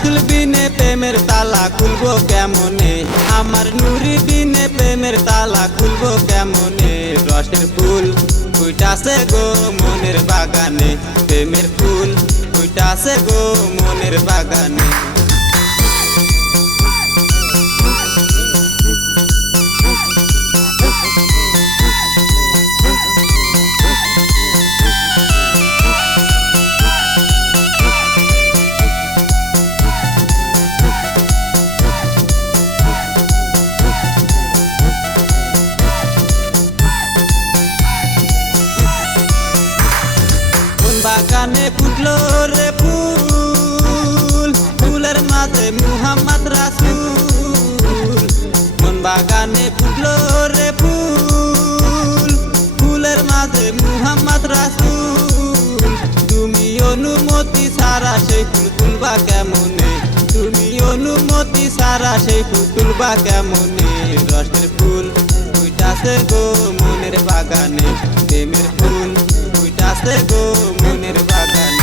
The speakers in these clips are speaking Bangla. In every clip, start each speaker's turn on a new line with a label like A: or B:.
A: রাতুল বিনে প্রেমের তালা খুলবো কেমনে? আমার নুরি বিনে প্রেমের তালা খুলবো কেমনে? রসের ফুল ফুইটাছে গো মনের বাগানে। প্রেমের ফুল ফুইটাছে গো মনের বাগানে। কোন বাগানে ফুটলো ফুল। ফুলের মাঝে মুহাম্মদ অনুমতি সারা সেই ফুল তুলবা তুমি অনুমতি সারা সেই ফুল তুলবা কেমনে? রসের ফুল মনের বাগানে। প্রেমের গো মনের বাগানে।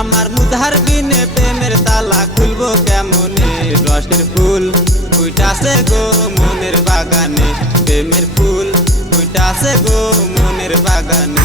A: আমার মুধার বিনে প্রেমের তালা খুলবো কেমনে? রসের ফুল উইটাসে গো মনের বাগানে। প্রেমের ফুল উইটাসে গো মনের বাগানে।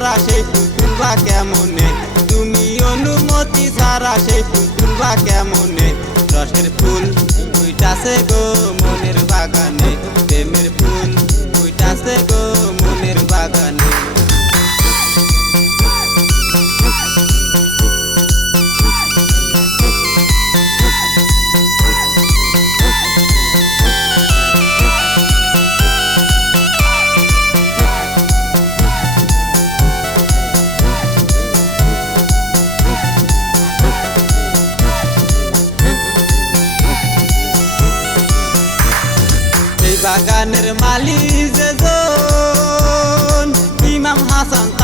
A: সারা সেই পুতুলবা কেমনে? তুমি অনুমতি সারা সেই পুতুলবা কেমনে? রসের ফুল ফুইটাছে গো মনের বাগানে, প্রেমের ফুল ফুইটাছে গো বাগানের মালি যে ইমাম হাসান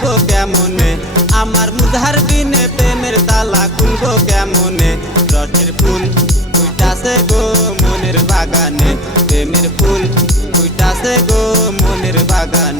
A: খুলবো কেমনে? আমার মুধার বিনে প্রেমের তালা খুলবো কেমনে? রসের ফুল ফুইটাছে গো মনের বাগানে। প্রেমের ফুল ফুইটাছে গো মনের বাগানে।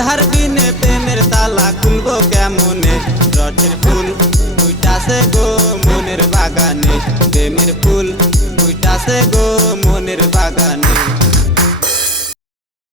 A: আমার দিনে প্রেমের তালা খুলবো কেমনে? রসের ফুল ফুইটাছে গো মনের বাগানে। প্রেমের ফুল ফুইটাছে গো মনের বাগানে।